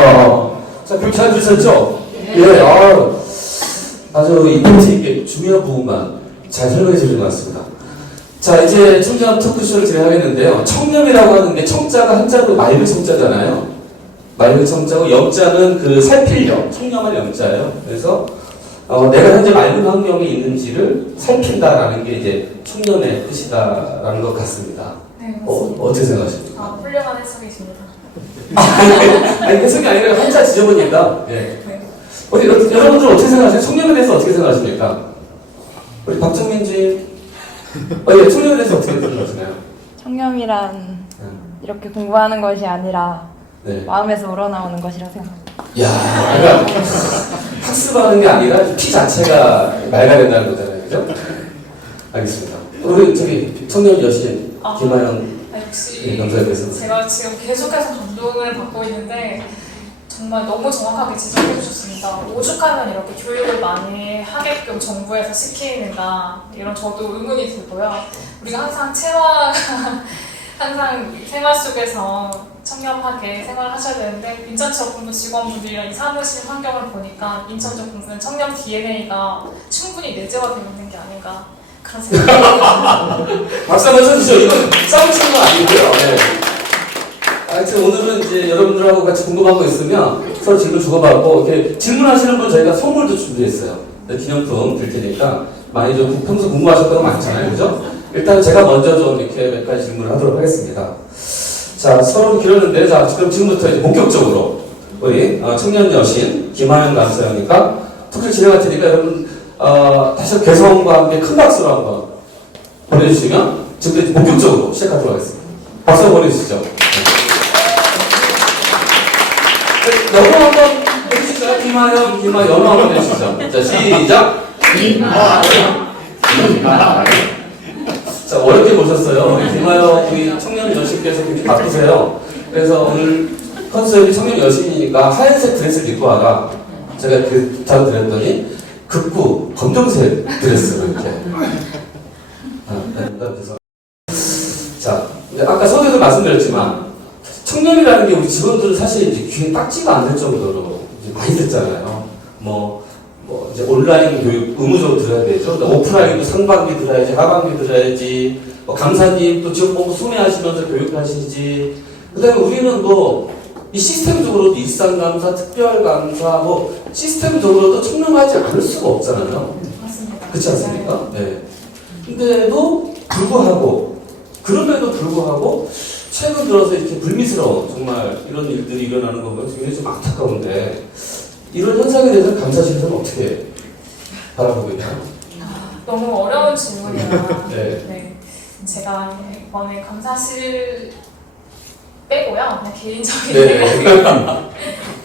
자, 글 잘 주셨죠? 예, 아주 이벤트 있게 중요한 부분만 잘 설명해 주신 것 같습니다. 자, 이제 청년 토크쇼를 진행하겠는데요. 청렴이라고 하는 게 청자가 한자로 맑은 청자잖아요. 맑은 청자고 영자는 그 살필 영, 청렴한 영자예요. 그래서 내가 현재 맑은 환경에 있는지를 살핀다라는 게 이제 청렴의 뜻이다라는 것 같습니다. 네, 어떻게 생각하십니까? 훌륭한 해석이십니다. 아니, 해석이 아니라 한자 지저분이다. 네. 네. 여러분들 어떻게 생각하세요? 청렴에 대해서 어떻게 생각하십니까? 우리 박정민지, 예, 청렴에 대해서 어떻게 생각하시나요? 청렴이란 이렇게 공부하는 것이 아니라 네. 마음에서 우러나오는 것이라고 생각합니다. 야, 그러니까 학습하는 게 아니라 피 자체가 맑아야 된다는 거잖아요, 그죠? 알겠습니다. 우리 저기 청년 여신 김하영 역시 남자에 대해서 제가 지금 계속해서 감동을 받고 있는데 정말 너무 정확하게 지적해 주셨습니다. 오죽하면 이렇게 교육을 많이 하게끔 정부에서 시키는가 이런 저도 의문이 들고요. 우리가 항상 항상 생활 속에서 청렴하게 생활하셔야 되는데 인천지역본부 직원분들이랑 이 사무실 환경을 보니까 인천지역본부는 청렴 DNA가 충분히 내재화되어 있는 게 아닌가 그런 생각이 듭니다. 박수 한번 쳐주시죠. 이건 싸움 치는 건 아니고요. 네. 하여튼 오늘은 이제 여러분들하고 같이 궁금한 거 있으면 서로 질문 주고받고 이렇게 질문하시는 분 저희가 선물도 준비했어요. 기념품 드릴 테니까 많이 좀 평소 궁금하셨던 거 많잖아요, 그죠? 일단 제가 먼저 좀 이렇게 몇 가지 질문을 하도록 하겠습니다. 자, 서로 길었는데, 자, 지금부터 이제 본격적으로 우리 청년 여신 김하영 감사님과 토크를 진행할 테니까 여러분 다시 개성과 함께 큰 박수로 한번 보내주시면 지금부터 본격적으로 시작하도록 하겠습니다. 박수 한번 보내주시죠. 영어 한번 해주실까요? 김하영 영어 한번 해주시죠. 자, 시작. 김하영. 자, 어렵게 모셨어요. 김하영 우리 청년 여신께서 굉장히 바쁘세요. 그래서 오늘 컨셉이 청년 여신이니까 하얀색 드레스를 입고 와라. 제가 그 부탁을 드렸더니 극구 검정색 드레스로 이렇게. 그래서 자, 아까 서두에도 말씀드렸지만 청렴이라는 게 우리 직원들은 사실 이제 귀에 딱지가 않을 정도로 이제 많이 듣잖아요. 뭐 이제 온라인 교육 의무적으로 들어야 되죠. 오프라인도 상반기 들어야지, 하반기 들어야지. 강사님 또 지역본부 소매하시면서 교육하시지. 그다음에 우리는 이 시스템적으로도 일상감사, 특별감사, 시스템적으로도 청렴하지 않을 수가 없잖아요. 맞습니다. 그렇지 않습니까? 네. 그럼에도 불구하고 최근 들어서 이렇게 불미스러운 정말 이런 일들이 일어나는 거 보면 굉장히 좀 안타까운데 이런 현상에 대해서 감사실에서는 어떻게 바라보고 있나요? 너무 어려운 질문이라 네. 네. 제가 이번에 감사실 빼고요. 그냥 개인적인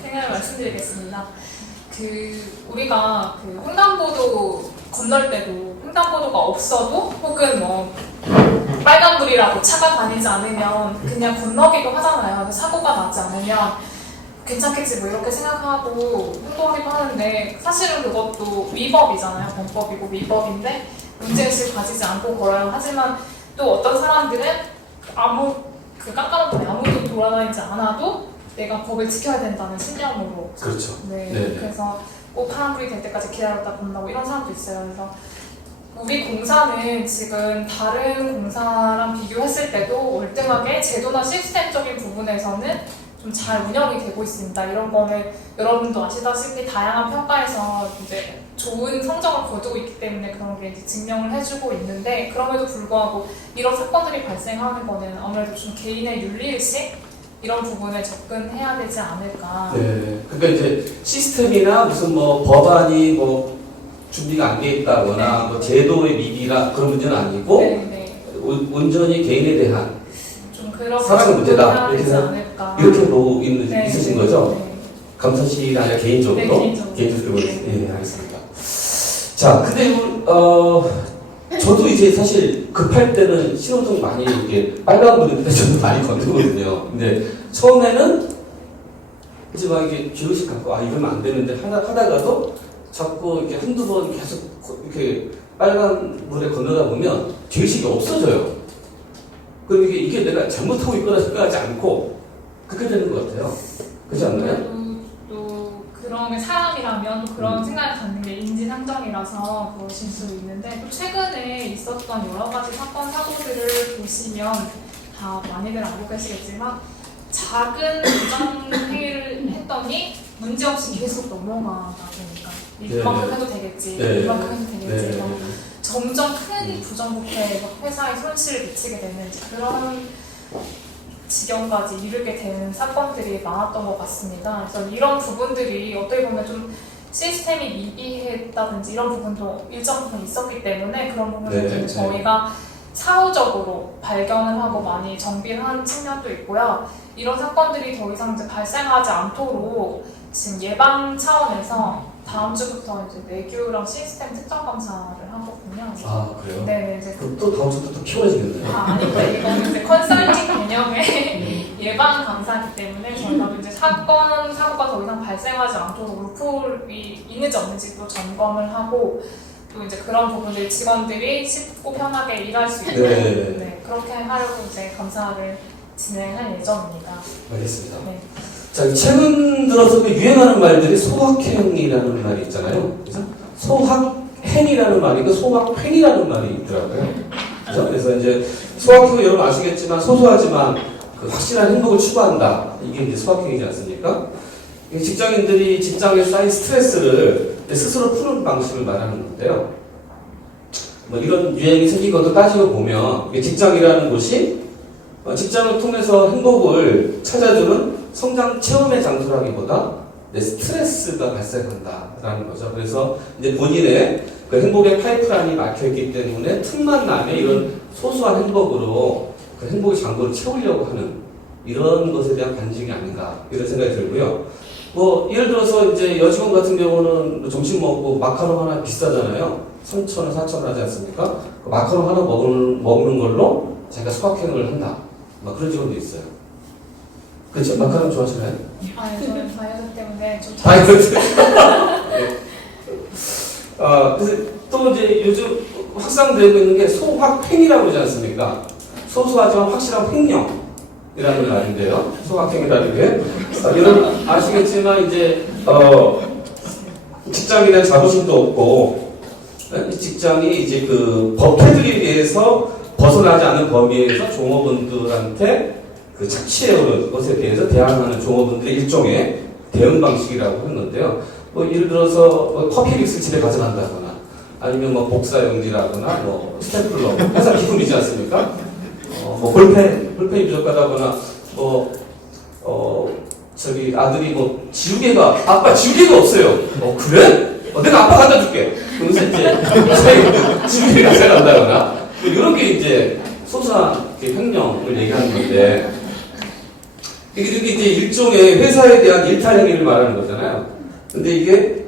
생각을 말씀드리겠습니다. 우리가 횡단보도 건널 때도 횡단보도가 없어도 혹은 빨간불이라고 차가 다니지 않으면 그냥 건너기도 하잖아요. 사고가 나지 않으면 괜찮겠지 이렇게 생각하고 행동하기도 하는데 사실은 그것도 위법이잖아요. 범법이고 위법인데 문제의식을 가지지 않고 걸어요. 하지만 또 어떤 사람들은 깜깜한 밤에 아무도 돌아다니지 않아도 내가 법을 지켜야 된다는 신념으로 그렇죠. 네. 그래서 꼭 파란불이 될 때까지 기다렸다 건너고 이런 사람도 있어요. 그래서 우리 공사는 지금 다른 공사랑 비교했을 때도 월등하게 제도나 시스템적인 부분에서는 좀 잘 운영이 되고 있습니다. 이런 거는 여러분도 아시다시피 다양한 평가에서 이제 좋은 성적을 거두고 있기 때문에 그런 게 이제 증명을 해주고 있는데 그럼에도 불구하고 이런 사건들이 발생하는 거는 아무래도 좀 개인의 윤리의식 이런 부분에 접근해야 되지 않을까. 네. 그러니까 이제 시스템이나 무슨 법안이 준비가 안 돼 있다거나 제도의 미비라 그런 문제는 아니고 온전히 개인에 대한 좀 그런 사랑의 문제다 이렇게 보고 있으신 거죠? 네. 감사실이 아니라 개인적으로? 네, 개인적으로. 네, 알겠습니다. 자, 근데 저도 이제 사실 급할 때는 신호등 많이 이렇게 빨간불인데 저도 많이 건드거든요. 근데 처음에는 이제 막 이게 죄의식 갖고 이러면 안 되는데 하다가도 자꾸 이렇게 한두 번 계속 이렇게 빨간불에 건너다 보면 죄의식이 없어져요. 그럼 이게 내가 잘못하고 있거나 생각하지 않고 그렇게 되는 것 같아요. 그렇지 않나요? 경험의 사람이라면 또 그런 생각을 갖는 게 인지상정이라서 그러실 수 있는데 또 최근에 있었던 여러 가지 사건 사고들을 보시면 다 많이들 알고 계시겠지만 작은 부정행위를 했더니 문제없이 계속 넘어가다 보니까 이만큼 해도 되겠지, 네. 이만큼 해도 되겠지, 네. 점점 큰 부정부패, 회사에 손실을 끼치게 되는 그런 지경까지 이르게 되는 사건들이 많았던 것 같습니다. 그래서 이런 부분들이 어떻게 보면 좀 시스템이 미비했다든지 이런 부분도 일정 부분 있었기 때문에 그런 부분을 네. 저희가 사후적으로 발견을 하고 많이 정비를 한 측면도 있고요. 이런 사건들이 더 이상 이제 발생하지 않도록 지금 예방 차원에서 다음 주부터 이제 내규랑 시스템 특정 검사를 하거든요. 아, 그래요? 네, 이제 그럼 또 다음 주부터 또 키워지겠네요. 아닙니다. 이거는 이제 컨설팅 개념의 예방 감사이기 때문에 저희가 이제 사건, 사고가 더 이상 발생하지 않도록 루폴이 있는지 없는지 또 점검을 하고 또 이제 그런 부분들 직원들이 쉽고 편하게 일할 수 있도록 네. 그렇게 하려고 이제 감사를 진행할 예정입니다. 알겠습니다. 네. 자, 최근 들어서 그 유행하는 말들이 소확행이라는 말이 있잖아요. 그죠? 소확행이라는 말이고 소확행이라는 말이 있더라고요. 그죠? 그래서 이제 소확행은 여러분 아시겠지만 소소하지만 그 확실한 행복을 추구한다. 이게 이제 소확행이지 않습니까? 직장인들이 직장에 쌓인 스트레스를 스스로 푸는 방식을 말하는 건데요. 뭐 이런 유행이 생긴 것도 따지고 보면 직장이라는 곳이 직장을 통해서 행복을 찾아주는 성장 체험의 장소라기보다 스트레스가 발생한다라는 거죠. 그래서 이제 본인의 그 행복의 파이프라인이 막혀있기 때문에 틈만 나면 이런 소소한 행복으로 그 행복의 장도를 채우려고 하는 이런 것에 대한 반증이 아닌가 이런 생각이 들고요. 뭐 예를 들어서 이제 여직원 같은 경우는 점심 먹고 마카롱 하나 비싸잖아요. 3,000원, 4,000원 하지 않습니까? 그 마카롱 하나 먹는 걸로 자기가 소확행을 한다. 막 그런 직원도 있어요. 그렇죠? 마카롱 좋아하시나요? 아니, 저는 다이어트 때문에 좀 다이어트. 네. 그래서 또 이제 요즘 확산되고 있는 게 소확행이라고 그러지 않습니까? 소소하지만 확실한 횡령이라는 말인데요. 소확행이라는 게. 여러분 아시겠지만 이제 직장에 대한 자부심도 없고 직장이 이제 그 법 테두리에 대해서 벗어나지 않은 범위에서 종업원들한테 그 착취해오는 것에 대해서 대항하는 종업원들의 일종의 대응 방식이라고 하는 건데요. 뭐 예를 들어서 커피 믹스를 집에 가져간다거나 아니면 뭐 복사용지라거나 뭐 스태플러 회사 기금이지 않습니까? 뭐 볼펜이 부족하다거나 저기 아들이 뭐 지우개가 아빠 지우개가 없어요. 그래? 내가 아빠 갖다 줄게. 그러면서 이제 지우개가 가져간다거나 이런 게 이제 소소한 횡령을 얘기하는 건데 이게 이제 일종의 회사에 대한 일탈행위를 말하는 거잖아요. 근데 이게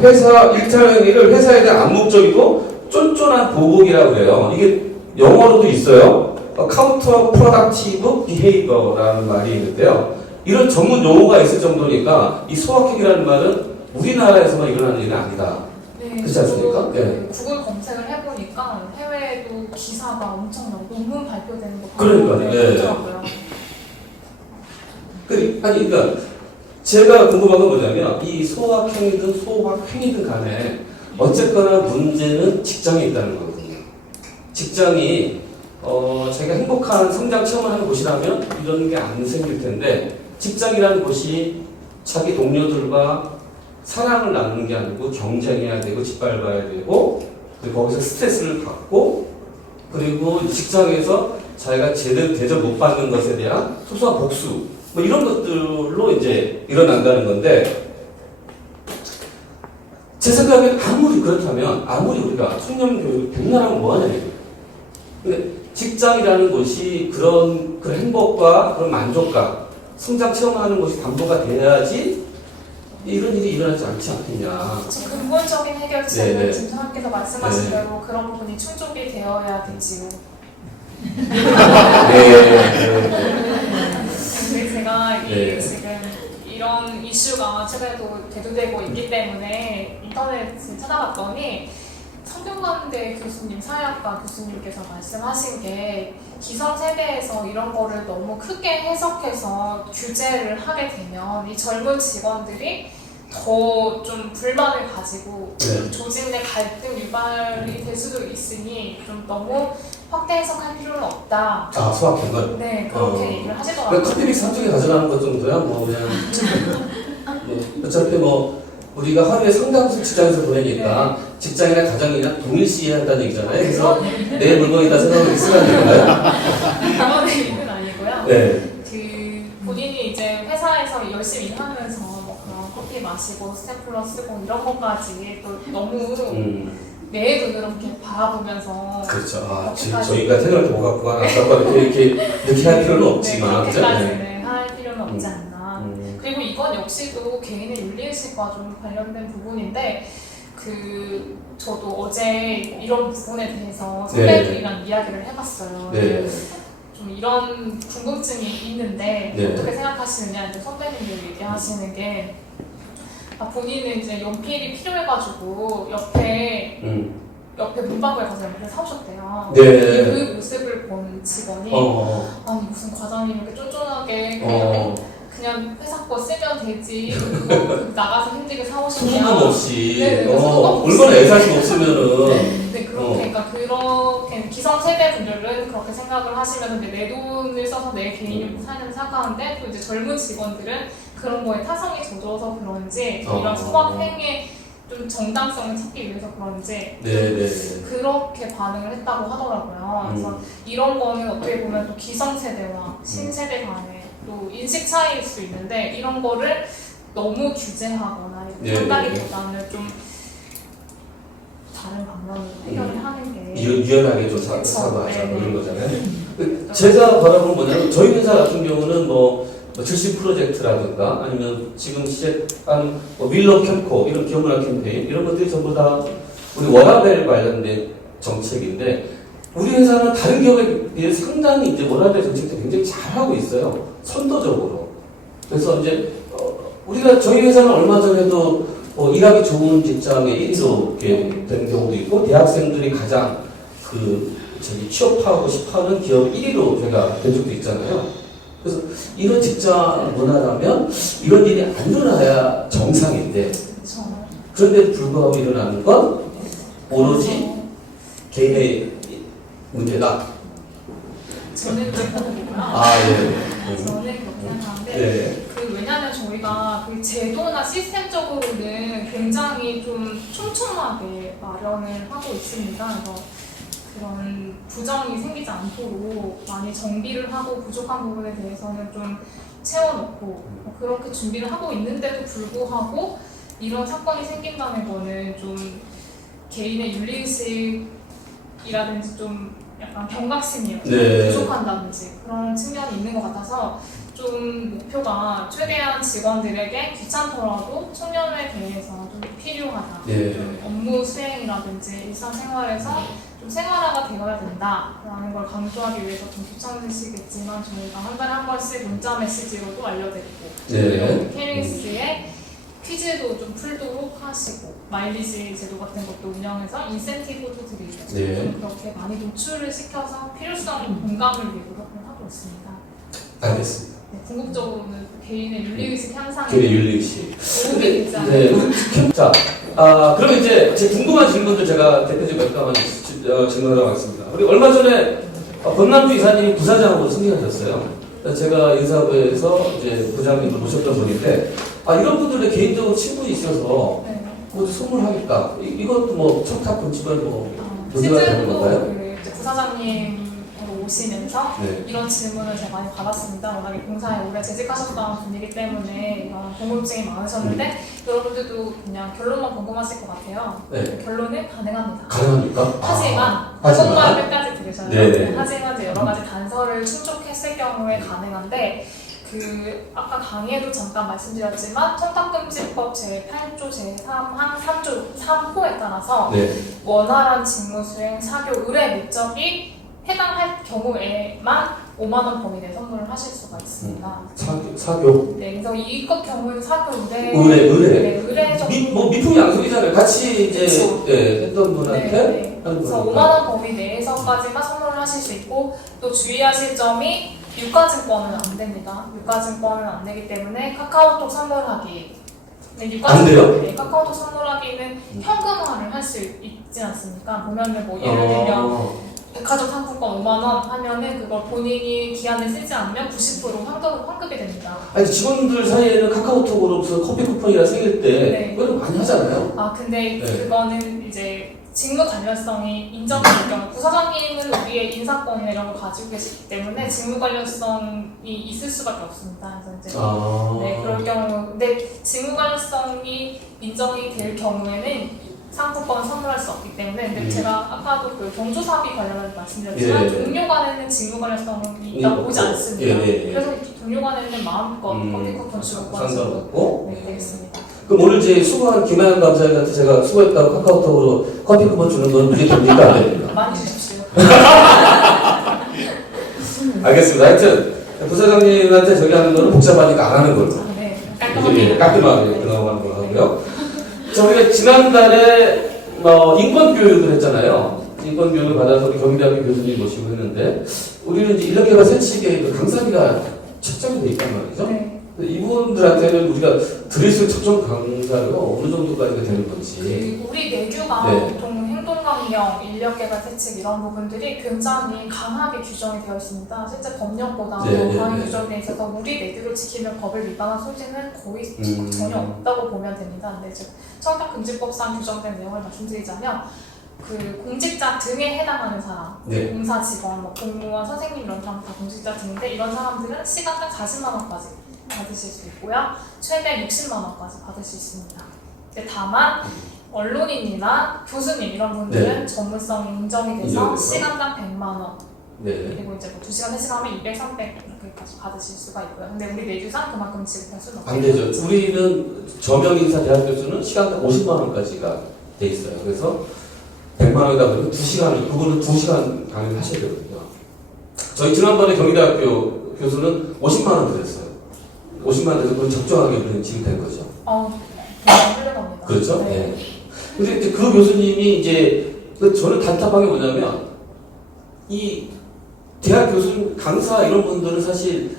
회사 일탈행위를 회사에 대한 암묵적이고 쫀쫀한 보복이라고 해요. 이게 영어로도 있어요. 카운터 프로덕티브 비헤이버라는 말이 있는데요. 이런 전문 용어가 있을 정도니까 이 소확행이라는 말은 우리나라에서만 일어나는 일은 아니다. 네, 그렇지 않습니까? 네. 구글 검색을 해보니까 해외에도 기사가 엄청 논문 발표되는 거 그러니까요. 네. 있더라고요. 그러니까 제가 궁금한 건 뭐냐면 이 소확행이든 소확행이든 간에 어쨌거나 문제는 직장에 있다는 거거든요. 직장이 자기가 행복한 성장 체험을 하는 곳이라면 이런 게 안 생길 텐데 직장이라는 곳이 자기 동료들과 사랑을 나누는 게 아니고 경쟁해야 되고 짓밟아야 되고 그리고 거기서 스트레스를 받고 그리고 직장에서 자기가 제대로 대접 못 받는 것에 대한 소소한 복수 뭐 이런 것들로 이제 일어난다는 건데 제 생각엔 아무리 그렇다면 아무리 우리가 청년 교육을 백날 하면 뭐하냐 이거예요. 근데 직장이라는 곳이 그런 행복과 그런 만족감 성장 체험하는 것이 담보가 돼야지 이런 일이 일어나지 않지 않겠냐. 근본적인 해결책은 네네. 지금 선생님께서 말씀하신 네. 대로 그런 부분이 충족이 되어야 되지요. 근데 제가 네. 지금 이런 이슈가 최근에도 대두되고 있기 때문에 인터넷을 찾아봤더니 성균관대 교수님, 사회학과 교수님께서 말씀하신 게 기성세대에서 이런 거를 너무 크게 해석해서 규제를 하게 되면 이 젊은 직원들이 더 좀 불만을 가지고 네. 조직 내 갈등 유발이 될 수도 있으니 좀 너무 확대 해석할 필요는 없다. 아, 수학한 걸? 네, 그렇게 얘기를 그러니까 하시더라고요. 커피믹스 한쪽에 가져가는 것 정도야, 뭐, 그냥. 뭐, 어차피 뭐, 우리가 하루에 상당수 직장에서 보내니까 직장이나 가정이나 동일시해야 한다는 얘기잖아요. 그래서 내 물건이다 생각을 쓰라는 얘기인가요? 그런 얘기는 아니고요. 네. 그 본인이 이제 회사에서 열심히 일하면서 뭐 그런 커피 마시고 스태플러 쓰고 이런 것까지 또 너무 내 눈으로 이렇게 바라보면서 그렇죠. 아, 그렇게까지 저희가 태어날 때 뭐가 구가 나서 이렇게 할 필요는 없지만. 그죠? 그렇게까지는 할 필요는 없지 않나. 그리고 이건 역시도 개인의 윤리의식과 좀 관련된 부분인데 저도 어제 이런 부분에 대해서 선배들이랑 이야기를 해봤어요. 네. 좀 이런 궁금증이 있는데 네. 어떻게 생각하시느냐 이제 선배님들 얘기하시는 게 본인은 이제 연필이 필요해가지고 옆에 문방구에 가서 연필을 사오셨대요. 네. 그 모습을 본 직원이 아니 무슨 과장님 이렇게 쫀쫀하게 그냥 회사 거 쓰면 되지 나가서 힘들게 사오시면 소속감 없이. 네, 소속감 없이. 얼마나 애사심 없으면은. 네, 그러니까 그렇게 기성세대 분들은 그렇게 생각을 하시면 내 돈을 써서 내 개인을 사는 생각하는데 또 이제 젊은 직원들은 그런 거에 타성이 젖어서 그런지 이런 소확행의 좀 정당성을 찾기 위해서 그런지 네네. 그렇게 반응을 했다고 하더라고요. 그래서 이런 거는 어떻게 보면 또 기성세대와 신세대 간의 또 인식 차이일 수 있는데 이런 거를 너무 규제하거나 이렇게 한다기보다는 좀 다른 방면으로 해결을 하는 게 유연하게 좀 사고하자 이런 거잖아요. 제가 바라보는 뭐냐면 저희 회사 같은 경우는 뭐 70 프로젝트라든가 아니면 지금 시작한 윌러 캠코 이런 기업문화 캠페인 이런 것들이 전부 다 우리 워라밸 관련된 정책인데 우리 회사는 다른 기업에 비해 상당히 이제 워라밸 정책도 굉장히 잘하고 있어요. 선도적으로. 그래서 이제 우리가 저희 회사는 얼마 전에도 일하기 좋은 직장에 1위로 이렇게 된 경우도 있고 대학생들이 가장 취업하고 싶어하는 기업 1위로 제가 된 적도 있잖아요. 그래서 이런 직장 문화라면 이런 일이 안 일어나야 정상인데 그런데도 불구하고 일어나는 건 오로지 개인의 문제다. 저는 그렇게 보고요. 저는 그렇게 생각하는데 왜냐하면 저희가 그 제도나 시스템적으로는 굉장히 좀 촘촘하게 마련을 하고 있습니다. 그래서 그런 부정이 생기지 않도록 많이 정비를 하고 부족한 부분에 대해서는 좀 채워놓고 그렇게 준비를 하고 있는데도 불구하고 이런 사건이 생긴다는 거는 좀 개인의 윤리의식이라든지 좀 약간 경각심이 부족한다든지 그런 측면이 있는 것 같아서 좀 목표가 최대한 직원들에게 귀찮더라도 청년에 대해서 좀 필요하다. 좀 업무 수행이라든지 일상생활에서 좀 생활화가 되어야 된다라는 걸 강조하기 위해서 좀 귀찮으시겠지만 저희가 한 달에 한 번씩 문자 메시지로도 알려드리고 KBS에 퀴즈도 좀 풀도록 하시고 마일리지 제도 같은 것도 운영해서 인센티브도 드리고 좀 그렇게 많이 노출을 시켜서 필요성 공감을 위해 노력을 하고 있습니다. 알겠습니다. 궁극적으로는 개인의 윤리의식 향상에 개인의 윤리의식. 도움이 되지 않을까. 자, 그럼 이제 제 궁금한 질문들 제가 대표적으로 몇 가지 질문하도록 하겠습니다. 우리 얼마 전에 권남주 이사님이 부사장으로 승진하셨어요. 제가 인사부에서 이제 부장님을 모셨던 분인데 이런 분들의 개인적으로 친분이 있어서 선물하겠다. 이것도 뭐 청탁 principle 논의가 되는 건가요? 실제로 부사장님으로 오시면서 이런 질문을 제가 많이 받았습니다. 워낙에 공사에 오래 재직하셨던 분이기 때문에 이런 궁금증이 많으셨는데 여러분들도 그냥 결론만 궁금하실 것 같아요. 결론은 가능합니다. 가능합니까? 하지만 그것만 끝까지 들으셔요. 하지만 이제 여러 가지 단서를 충족했을 경우에 가능한데 아까 강의에도 잠깐 말씀드렸지만 청탁금지법 제8조 제3항 3조 3호에 따라서 원활한 직무수행 사교 의뢰 목적이 해당할 경우에만 5만 원 범위 내 선물을 하실 수가 있습니다. 사교. 그래서 이것 경우는 사교 의뢰 정도. 미풍 양속이잖아요. 같이 이제 했던 분한테 하는 그래서 5만 원 범위 내에서까지만 선물을 하실 수 있고 또 주의하실 점이 유가증권은 안 됩니다. 유가증권은 안 되기 때문에 카카오톡 선물하기 네, 안 돼요? 네, 카카오톡 선물하기는 현금화를 할 수 있지 않습니까? 보면은 뭐 예를 들면 백화점 상품권 5만 원 하면은 그걸 본인이 기한을 쓰지 않으면 90% 환급이 됩니다. 아니 직원들 사이에는 카카오톡으로 무슨 커피 쿠폰이라 생길 때 네. 그걸 많이 하잖아요. 아 근데 네. 그거는 이제 직무 관련성이 인정될 경우 부사장님은 우리의 인사권이나 이런 걸 가지고 계시기 때문에 직무 관련성이 있을 수밖에 없습니다. 그래서 이제 네 그럴 경우 근데 직무 관련성이 인정이 될 경우에는 상품권 선물할 수 없기 때문에 근데 제가 아까도 그 경조사비 관련해서 말씀드렸지만 예. 동료 간에는 직무 관련성이 있다고 보지 않습니다. 그래서 동료 간에는 마음껏 커피 쿠폰 주고 상관없고 네, 되겠습니다. 그럼 오늘 이제 수고한 김하연 감사님한테 제가 수고했다고 카카오톡으로 커피 쿠폰 주는 건 그게 됩니까? 안 됩니까? 많이 주십시오. 알겠습니다. 하여튼 부사장님한테 저기 하는 거는 복잡하니까 안 하는 걸로. 네, 이제 깔끔하게 들어가는 걸로 하고요. 자, 우리가 지난달에 인권 교육을 했잖아요. 인권 교육을 받아서 우리 경희대학교 교수님 모시고 했는데 우리는 이제 인력개발 세칙에 그 강사비가 책정이 돼 있단 말이죠. 네. 이분들한테는 우리가 드릴 수 있는 적정 강사료가 어느 정도까지가 되는 건지. 우리 내규가 네. 보통 행동강령, 인력개발 세칙 이런 부분들이 굉장히 강하게 규정이 되어 있습니다. 실제 법령보다 네, 더 강하게 네. 규정되어 있어서 우리 내규를 지키면 법을 위반한 소지는 거의 전혀 없다고 보면 됩니다. 근데 이제 청탁금지법상 규정된 내용을 말씀드리자면 그 공직자 등에 해당하는 사람, 네. 공사 직원, 뭐 공무원, 선생님 이런 사람 다 공직자 등인데 이런 사람들은 시간당 40만 원까지 받으실 수 있고요. 최대 60만 원까지 받을 수 있습니다. 근데 다만 언론인이나 교수님 이런 분들은 전문성이 인정이 돼서 인정돼서. 시간당 100만 원 네. 그리고 이제 뭐 2시간, 3시간 하면 200, 300 이렇게까지 받으실 수가 있고요. 근데 우리 내규상 그만큼 지급할 수는 없어요. 안 되죠. 우리는 저명인사 대학 교수는 시간당 50만 원까지가 돼 있어요. 그래서 100만 원이다 보니까 2시간, 그거는 2시간 강의를 하셔야 되거든요. 저희 지난번에 경희대학교 교수는 50만 원 드렸어요. 50만 원 드려서 그건 적정하게 우리는 지급된 거죠. 굉장히 훌륭합니다. 그렇죠? 네. 네. 근데 이제 그 교수님이 이제 저는 답답한 게 뭐냐면 이 대학 교수, 강사 이런 분들은 사실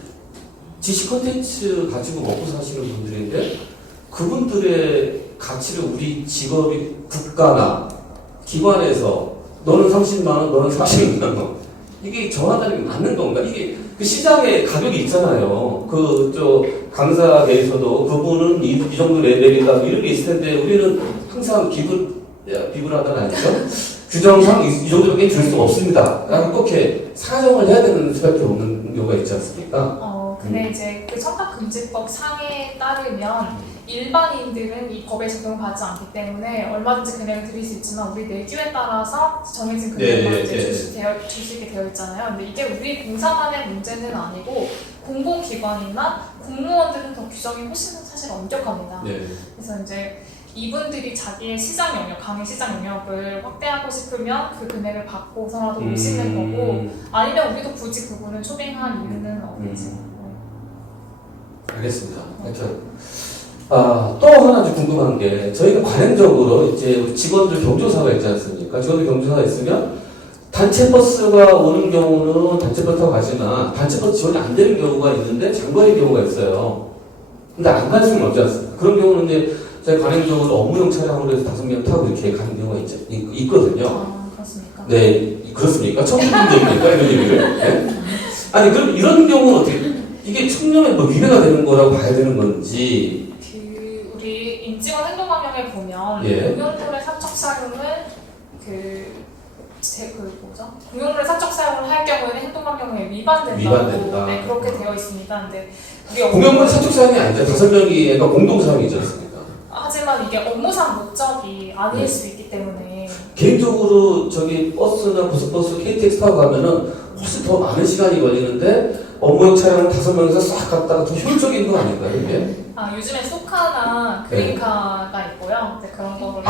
지식 콘텐츠 가지고 먹고 사시는 분들인데 그분들의 가치를 우리 직업이 국가나 기관에서 너는 30만 원, 너는 40만 원 이게 정하다는 게 맞는 건가? 이게 그 시장에 가격이 있잖아요. 강사계에서도 그분은 이 정도 레벨이다 이런 게 있을 텐데 우리는 항상 비굴하다는 아니죠? 규정상 이 정도밖에 줄 수 없습니다. 라고 꼭 이렇게 사정을 해야 되는 수밖에 없는 경우가 있지 않습니까? 근데 이제 그 청탁금지법 상에 따르면 일반인들은 이 법에 적용받지 않기 때문에 얼마든지 금액을 드릴 수 있지만 우리 내규에 따라서 정해진 금액만 줄 수 있게 되어 있잖아요. 근데 이게 우리 공사만의 문제는 아니고 공공기관이나 공무원들은 더 규정이 훨씬 사실 엄격합니다. 네. 그래서 이제 이분들이 자기의 시장 영역, 강의 시장 영역을 확대하고 싶으면 그 금액을 받고서라도 오시는 거고 아니면 우리도 굳이 그분을 초빙할 이유는 없지. 알겠습니다. 하여튼 또 하나 좀 궁금한 게 저희가 관행적으로 이제 우리 직원들 경조사가 있지 않습니까? 직원들 경조사가 있으면 단체 버스가 오는 경우는 단체 버스 타고 가지만 단체 버스 지원이 안 되는 경우가 있는데 장거리 경우가 있어요. 근데 안 갈 수는 없지 않습니까? 그런 경우는 이제 저희 관행적으로 업무용 차량으로 해서 5명 타고 이렇게 가는 경우가 있거든요. 그렇습니까? 네, 그렇습니까? 처음 듣는 얘기입니까? 이런 얘기를? 네? 아니, 그럼 이런 경우는 어떻게, 이게 청렴에 뭐 위배가 되는 거라고 봐야 되는 건지. 우리 임직원 행동감령에 보면 예. 공용물의 사적 사용을 공용물의 사적 사용을 할 경우에는 행동감령에 위반된다고 네, 그렇게 되어 있습니다. 근데 우리 공용물 사적 사용이 아니죠. 5명이 약간 공동 사용이지 않습니까? 하지만 이게 업무상 목적이 아닐 수 있기 때문에 개인적으로 저기 버스나 고속버스 KTX 타고 가면은 훨씬 더 많은 시간이 걸리는데 업무용 차량을 5명이서 싹 갔다가 더 효율적인 거 아닌가요, 이게? 요즘에 소카나 그린카가 있고요. 근데 그런 거를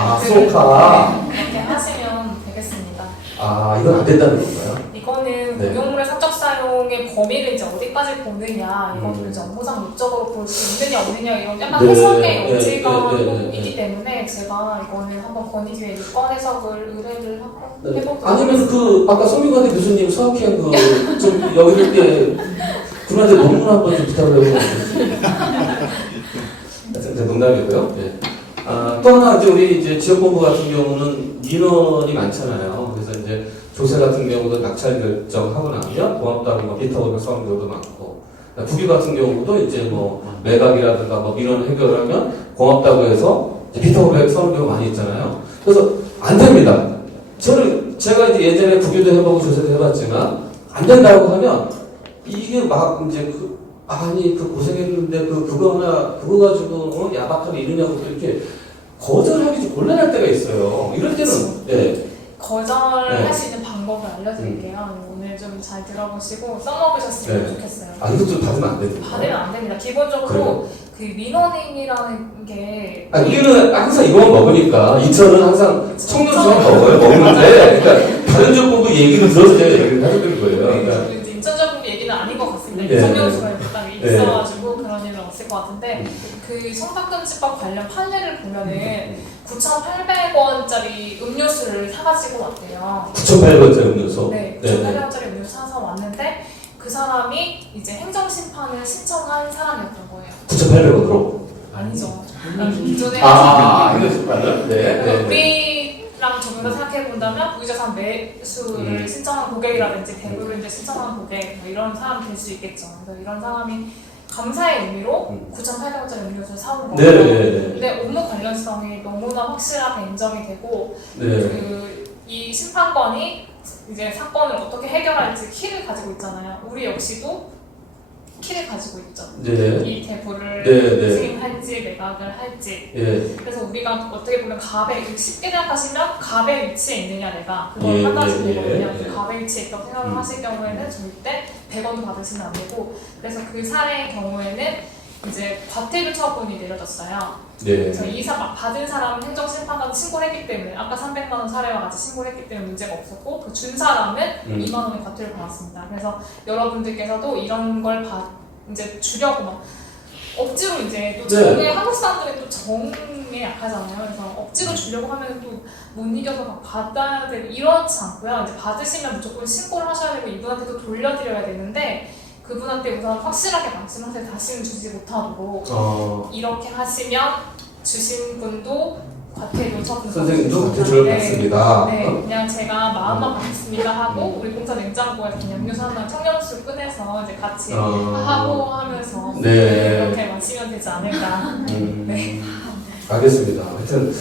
소카. 그렇게 하시면 되겠습니다. 이건 안 된다는 건가요? 이거는 공용물의 사적 사용의 범위를 이제 어디까지 보느냐, 이거는 이제 업무상 목적으로 볼 수 있느냐 없느냐 이런 약간 해석의 여지가 있기 때문에 제가 이거는 한번 건의기회 유권 해석을 의뢰를 한번 해보도록 아니면 아까 송민관대 교수님 수학행 좀 여기 올 때 그분한테 논문 한번 좀 부탁을 해보고 농담이고요. 예. 또 하나 이제 우리 이제 지역본부 같은 경우는 민원이 많잖아요. 그래서 이제 조세 같은 경우도 낙찰 결정하고 나면 고맙다고 뭐 비타오를 써는 경우도 많고, 국유 같은 경우도 이제 뭐 매각이라든가 뭐 민원 해결하면 고맙다고 해서 비타오를 써는 경우 많이 있잖아요. 그래서 안 됩니다. 제가 이제 예전에 국유도 해보고 조세도 해봤지만 안 된다고 하면 이게 막 이제 아니 고생했는데 그거 가지고 야박하게 이러냐고 이렇게 거절하기 좀 곤란할 때가 있어요. 이럴 때는 예. 거절할 수 있는 방법을 알려드릴게요. 오늘 좀 잘 들어보시고 써먹으셨으면 좋겠어요. 이것 좀 받으면 안 됩니다. 받으면 안 됩니다. 기본적으로 그 민원인이라는 게 우리는 항상 이거만 먹으니까 이천은 항상 청년수만 먹는데 그러니까 다른 정보도 얘기를 들어서 제가 얘기를 해드릴 거예요. 그러니까 이제 인천정부 얘기는 아닌 것 같습니다. 예. 청년수가 딱 있어가지고 그런 일은 없을 것 같은데 그 성탁금지법 관련 판례를 보면은 9,800원짜리 음료수를 사가지고 왔대요. 9,800원짜리 음료수. 네, 9,800원짜리 음료수 사서 왔는데 그 사람이 이제 행정심판을 신청한 사람이었던 거예요. 9,800원으로? 아니죠. 기존에 행정심판을? 네. 우리랑 조금 더 생각해 본다면 부유자산 매수를 신청한 고객이라든지 대부를 이제 신청한 고객 뭐 이런 사람 될 수 있겠죠. 그래서 이런 사람이 감사의 의미로 9,800원짜리 음료수를 사온 거예요. 근데 업무 관련성이 너무나 확실하게 인정이 되고 이 심판관이 이제 사건을 어떻게 해결할지 키를 가지고 있잖아요. 우리 역시도 키를 가지고 있죠. 이 대부를 승인할지 매각을 할지. 그래서 우리가 어떻게 보면 갑의 쉽게 생각하시면 갑의 위치에 있느냐 내가 그걸 판단하시면 되거든요. 갑의 위치에 있다고 생각을 하실 경우에는 절대 100원도 받으시면 안 되고, 그래서 그 사례의 경우에는 이제 과태료 처분이 내려졌어요. 그래서 받은 사람은 행정심판관 신고를 했기 때문에 아까 300만 원 사례와 같이 신고를 했기 때문에 문제가 없었고 그 준 사람은 2만 원의 과태료를 받았습니다. 그래서 여러분들께서도 이런 걸 이제 주려고 막 억지로 이제 또 정에 한국 사람들이 또 정에 약하잖아요. 그래서 억지로 주려고 하면 또 못 이겨서 막 받아야 되고 이렇지 않고요. 이제 받으시면 무조건 신고를 하셔야 되고 이분한테도 돌려드려야 되는데 그분한테 우선 확실하게 말씀하세요. 다시는 주지 못하도록. 이렇게 하시면 주신 분도 과태료 처분 선생님도 과태료를 받습니다. 그냥 제가 마음만 받겠습니다 하고 우리 공사 냉장고에서 그냥 음료수 하나 청년수 꺼내서 이제 같이 하고 하면서 이렇게 마시면 되지 않을까. 알겠습니다. 하여튼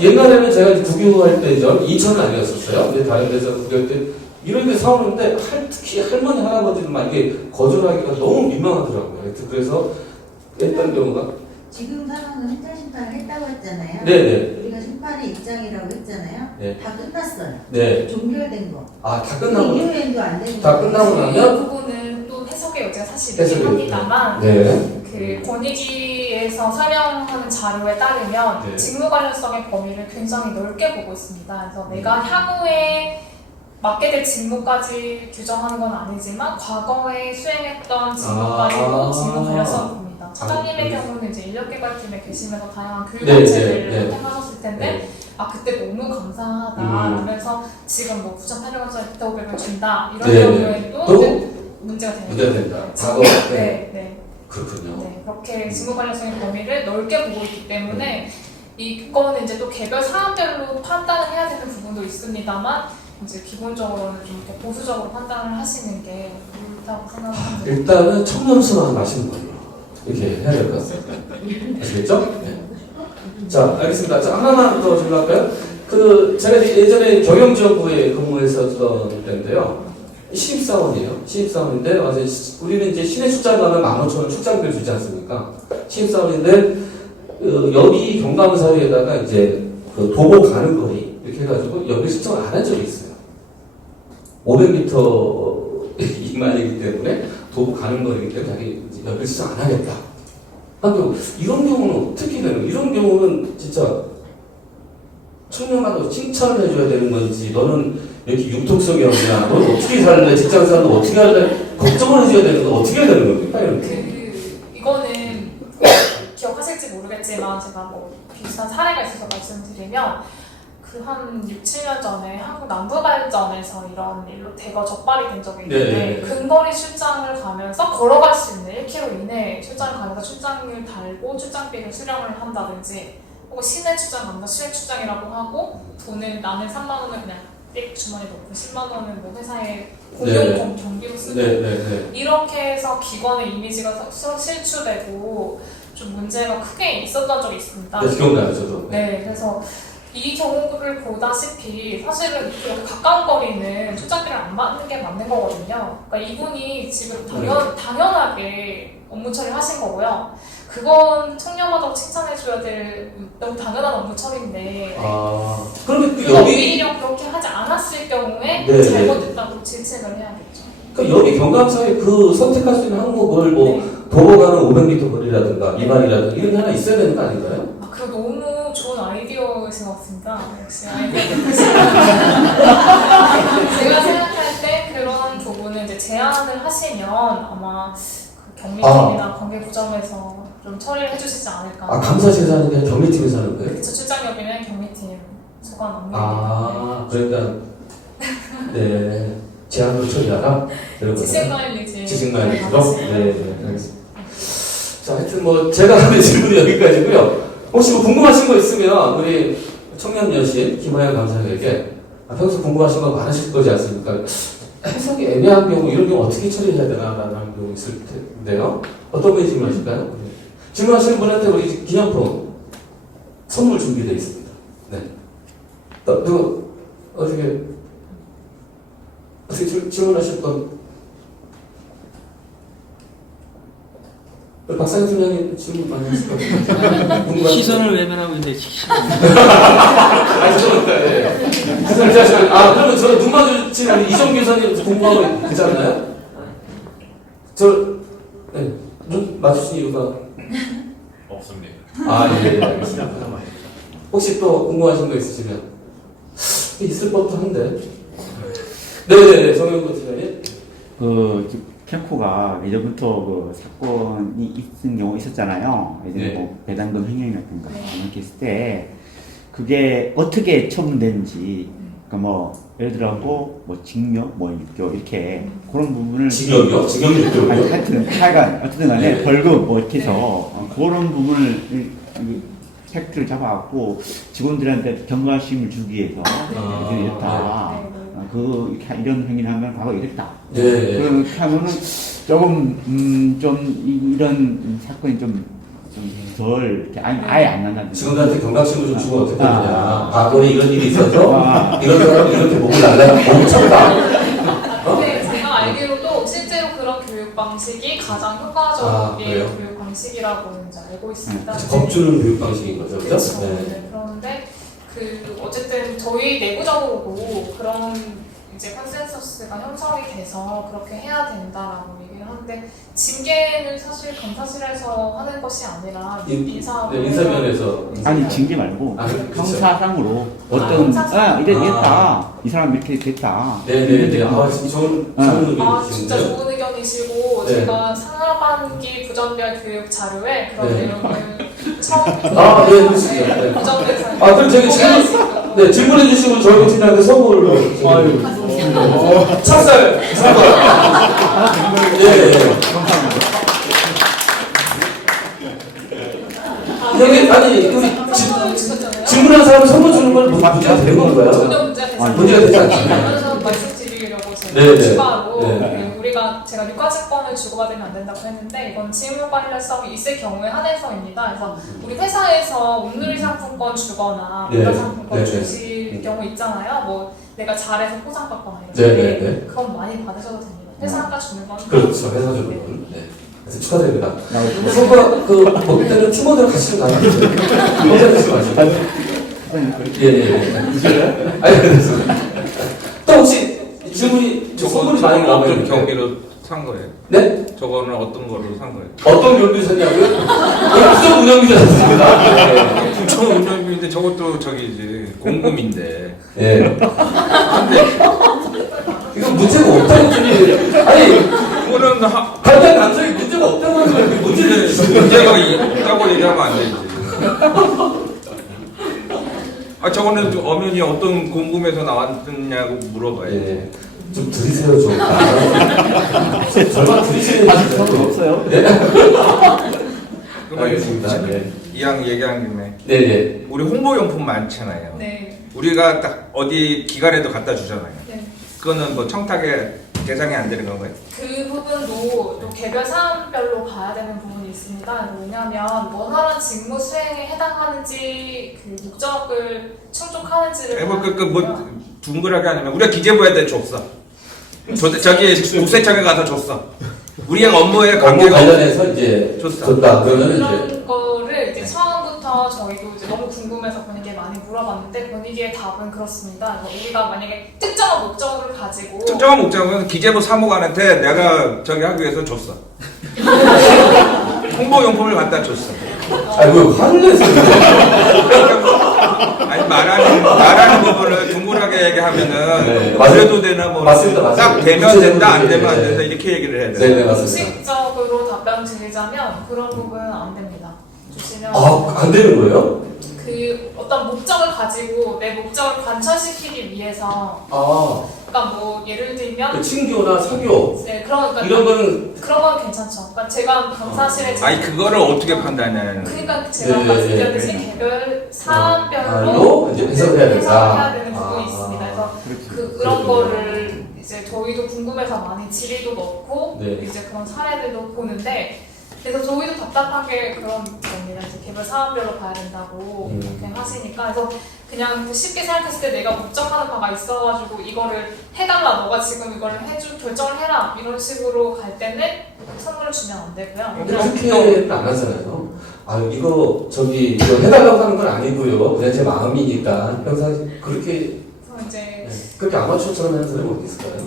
옛날에는 제가 국유할 때죠. 인천은 아니었었어요. 근데 다른 데서 국유할 때 이런 데 사오는데 특히 할머니 할아버지는 막 이게 거절하기가 너무 민망하더라고요. 그래서 했던 경우가 지금 상황은 행정심판을 했다고 했잖아요. 우리가 심판의 입장이라고 했잖아요. 다 끝났어요. 종결된 거. 다 끝나고. 이후에도 안 되는 다 끝나고 나면 이 부분은 또 해석의 여지가 사실 있긴 합니다만 그 권익위에서 설명하는 자료에 따르면 직무 관련성의 범위를 굉장히 넓게 보고 있습니다. 그래서 내가 향후에 맡게 될 직무까지 규정하는 건 아니지만 과거에 수행했던 직무까지도 직무 관련성을 봅니다. 차장님의 경우는 이제 인력개발팀에 계시면서 다양한 교육 업체들을 선택하셨을 텐데 그때 너무 감사하다 라면서 지금 뭐 9,800원짜리 비타 500을 준다 이런 경우에도 문제가 됩니다. 그렇군요. 그렇게 직무 관련성의 범위를 넓게 보고 있기 때문에 이거는 이제 또 개별 사안별로 판단을 해야 되는 부분도 있습니다만 이제 기본적으로는 좀 이렇게 보수적으로 판단을 하시는 게 옳다고 생각합니다. 일단은 청렴수만 마시는 걸로 이렇게 해야 될 것 같습니다. 아시겠죠? 자, 알겠습니다. 자, 하나만 더 질문할까요? 제가 예전에 경영지원부에 근무했었던 때인데요. 신입사원이에요. 신입사원인데, 우리는 이제 시내 출장 가면 15,000원 출장비를 주지 않습니까? 신입사원인데, 여기 경감사회에다가 이제 도보 가는 거리, 이렇게 해가지고 여기 신청을 안 한 적이 있어요. 500m 이만이기 때문에 도보 가는 거리이기 때문에 자기 여기 신청 안 하겠다. 이런 경우는 어떻게 되는 거야? 이런 경우는 진짜 청년하고 칭찬을 해줘야 되는 건지, 너는 이렇게 융통성이 없냐, 너는 어떻게 살래, 직장 생활 어떻게 할래, 걱정을 해줘야 되는 건 어떻게 해야 되는 겁니까? 이거는 기억하실지 모르겠지만 제가 뭐 비슷한 사례가 있어서 말씀드리면 그 한 6, 7년 전에 한국 남부발전에서 이런 일로 대거 적발이 된 적이 있는데 근거리 출장을 가면서 걸어갈 수 있는 1km 이내에 출장을 가면서 출장을 달고 출장비를 수령을 한다든지 혹은 시내 출장 가면서 시내 출장이라고 하고 돈을 나는 3만 원을 그냥 띡 주머니에 넣고 10만 원은 뭐 회사에 공용 경비로 쓰고 이렇게 해서 기관의 이미지가 실추되고 좀 문제가 크게 있었던 적이 있습니다. 네, 기억나요, 저도. 네, 그래서 이 경우를 보다시피 사실은 그렇게 가까운 거리는 출장비를 안 받는 게 맞는 거거든요. 그러니까 이분이 지금 당연하게 업무 처리를 하신 거고요. 그건 청렴하다고 칭찬해줘야 될 너무 당연한 업무 처리인데 그러면 오히려 그렇게 하지 않았을 경우에 잘못됐다고 질책을 해야겠죠. 그러니까 여기 경감사에 그 선택할 수 있는 항목을 뭐 도로 가는 500m 거리라든가 미만이라든가 이런 게 하나 있어야 되는 거 아닌가요? 그거 너무 좋은 아이디어이신 것 같습니다. 역시 아이디어 제가 생각할 때 그런 부분을 이제 제안을 하시면 아마 그 경리팀이나 관계부점에서 좀 처리를 해주시지 않을까. 감사실에서 하는 게 아니라 경리팀에서 하는 거예요? 그쵸, 출장협의는 경리팀 소관 업무입니다. 그러니까 네 제안으로 처리하라. 지식마일리지로. 네, 알겠습니다. 자, 하여튼 뭐 제가 하는 질문이 여기까지고요. 혹시 뭐 궁금하신 거 있으면 우리 청년 여신 김하영 강사에게 평소 궁금하신 거 많으실 거지 않습니까? 해석이 애매한 경우 이런 경우 어떻게 처리해야 되나라는 경우 있을 텐데요. 어떤 분이 질문하실까요? 질문하시는 분한테 우리 기념품 선물 준비되어 있습니다. 네. 어떻게 질문하실 건? 박상현 팀장님 질문 많이 하실 것 같아요. 시선을 외면하고 있는데 아니 저는 그러면 저 눈 마주친 우리 이정 교사님 공부하고 되지 않나요? 눈 마주친 이유가 없습니다. 예, 알겠습니다. 혹시 또 궁금하신 거 있으시면 있을 법도 한데. 네네네, 정영근 팀장님. 캠코가 예전부터 그 사건이 있은 경우 있었잖아요. 예전에 뭐 배당금 횡령이라든가 이렇게 했을 때 그게 어떻게 처분되는지, 그러니까 뭐 예를 들어서 뭐 징역, 뭐 6개월 이렇게 그런 부분을 징역이요? 징역 6개월이요? 하여튼 하여간 어쨌든 간에 벌금 뭐 이렇게 해서 그런 부분을 팩트를 잡아갖고 직원들한테 경각심을 주기 위해서 이랬다. 이런 행위를 하면 과거 이랬다. 그렇게 하면은 조금 좀 이런 사건이 좀 덜 아예 안 난다. 직원들한테 경각심을 좀 주고 어떻게 되냐. 과거에 이런 일이 있어서 이런 사람이 이렇게 목을 못 참다. 네, 제가 알기로도 실제로 그런 교육 방식이 가장 효과적인 교육 방식이라고 이제 알고 있습니다. 겁주는 교육 방식인 거죠, 그렇죠. 네. 그런데 어쨌든 저희 내부적으로도 그런 이제 컨센서스가 형성이 돼서 그렇게 해야 된다라고 얘기를 하는데 징계는 사실 감사실에서 하는 것이 아니라 인사면에서 아니 징계 말고 형사상으로 이랬다 이 사람 이렇게 됐다. 네네네. 진짜 좋은 의견이시고 제가 상하반기 부전별 교육 자료에 그런 내용을 부전별 그럼 저기 질문해 주시면 저희 팀장한테 선물로 찹쌀 질문한 사람 선물 주는 건 문제가 되는 건가요? 문제가 되지 않습니다. 그래서 말씀드리려고 제가 추가로 제가 유가증권을 주고받으면 안 된다고 했는데 이건 실무관련성이 있을 경우에 한해서입니다. 그래서 우리 회사에서 온누리 상품권 주거나 문화상품권 주실 경우 있잖아요. 뭐 내가 잘해서 포상받거나 이런 데 그건 많이 받으셔도 됩니다. 회사가 주는 건 그렇죠. 회사 주는 건. 그래서 축하드립니다. 선거 먹을 때는 팀원들 같이 가요. 혼자 드시지 마시고. 알겠습니다. 또 혹시 질문이 선물이 많이 나와요. 경비로 산 거예요? 네? 저거는 어떤 걸로 산 거예요? 어떤 경비 샀냐고요? 부정 운영비자 샀습니다. 부정 운영비인데 저것도 공금인데. 이건 문제가 없다고 소리. 아니 이거는 간단 감정이 문제가 없다고 하는 거예요. 문제가 있다고 얘기하면 안 되지. 아 저거는 좀 엄연히 어떤 공금에서 나왔느냐고 물어봐요. 예. 좀 들이세요, 좀. 절반 들이세요. 아직 없어요. 알겠습니다. 네. 이왕 얘기한 김에 네네. 우리 홍보용품 많잖아요. 네. 우리가 딱 어디 기관에도 갖다 주잖아요. 네. 그거는 뭐 청탁에 대상이 안 되는 건가요? 그 부분도 또 개별 사안별로 봐야 되는 부분이 있습니다. 왜냐하면 원활한 직무 수행에 해당하는지 그 목적을 충족하는지를 뭐 둥글하게 아니면 우리가 기재부에다 줬어. 저기 국세청에 가서 줬어. 우리가 업무에 업무 관계가 관련해서 이제 줬다. 줬다. 그러면 이제 그런 거를 이제 처음부터 저희도 이제 너무 궁금해서 권익위에 많이 물어봤는데 권익위의 답은 그렇습니다. 그래서 우리가 만약에 특정한 목적을 가지고 특정한 목적은 기재부 사무관한테 내가 저기 하기 위해서 줬어. 홍보용품을 갖다 줬어. 아이고 화를 내서 아니 말하는 부분을 둥글하게 얘기하면은 네, 그래도 되나 뭐 맞습니다. 딱 되면 된다 안 되면 안 네. 된다 이렇게 얘기를 해야 돼. 네네 맞습니다. 공식적으로 답변 드리자면 그런 부분은 안 됩니다. 주시면 아안 되는 거예요? 그 어떤 목적을 가지고 내 목적을 관철시키기 위해서 아 그러니까 뭐 예를 들면 친교나 사교 네 그런 이런 거는 그런 건 괜찮죠. 그러니까 제가 감사실에 아니 그거를 어떻게 판단하냐는. 그러니까 제가 네, 말씀드렸듯이 네. 개별 로 사안별로 이제 해석을 해야 된다. 해석해야 되는 부분이 있습니다. 그래서 그런 거를 이제 저희도 궁금해서 많이 질의도 넣고 네. 이제 그런 사례들도 보는데 그래서 저희도 답답한 게 그런 겁니다. 이제 개별 사안별로 봐야 된다고 그렇게 하시니까 그래서 그냥 쉽게 생각했을 때 내가 목적하는 바가 있어가지고 이거를 해달라 너가 지금 이거를 결정을 해라 이런 식으로 갈 때는 선물을 주면 안 되고요. 근데 그렇게 안 하잖아요. 아 이거 저기 이거 해달라고 하는 건 아니고요. 그냥 제 마음이니까 항상 그렇게 그래서 이제 그렇게 아마추어처럼 하는 사람이 어디 있을까요?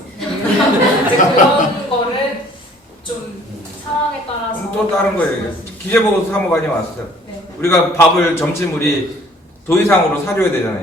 이제 그런 거를 좀 상황에 따라서 또 다른 거예요. 기재부 사무관이 왔어요. 네. 우리가 밥을 점심 우리 도의상으로 사줘야 되잖아요.